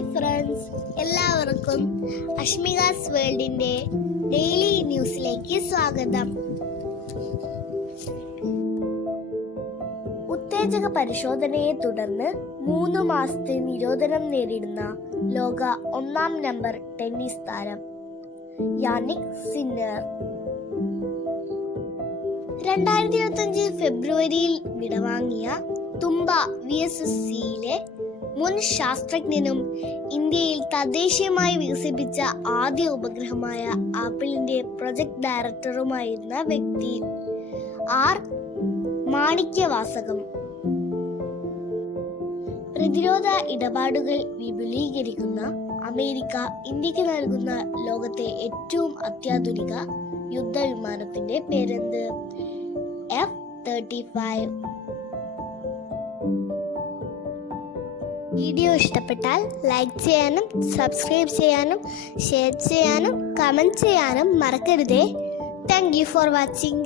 Hi friends, എല്ലാവർക്കും അഷ്മികാസ് വേൾഡിന്റെ daily ന്യൂസിലേക്ക് സ്വാഗതം. ഉത്തേജക പരിശോധനയെ തുടർന്ന് 3 മാസത്തെ നിരോധനം നേരിടുന്ന ലോക 1-ാം നമ്പർ ടെന്നീസ് താരം യാനിക് സിന്നർ 2025 ഫെബ്രുവരിയിൽ വിടവാങ്ങിയ തുമ്പ VSSCയിലെ മുൻ ശാസ്ത്രജ്ഞനും ഇന്ത്യയിൽ തദ്ദേശീയമായി വികസിപ്പിച്ച ആദ്യ ഉപഗ്രഹമായ ആപ്പിളിന്റെ പ്രൊജക്ട് ഡയറക്ടറുമായിരുന്ന വ്യക്തി ആർ മാണിക്യവാസകം. പ്രതിരോധ ഇടപാടുകൾ വിപുലീകരിക്കുന്ന അമേരിക്ക ഇന്ത്യക്ക് നൽകുന്ന ലോകത്തെ ഏറ്റവും അത്യാധുനിക യുദ്ധവിമാനത്തിന്റെ പേരെന്ത്? F-35. വീഡിയോ ഇഷ്ടപ്പെട്ടാൽ ലൈക്ക് ചെയ്യാനും സബ്സ്ക്രൈബ് ചെയ്യാനും ഷെയർ ചെയ്യാനും കമൻറ്റ് ചെയ്യാനും മറക്കരുതേ. Thank you for watching.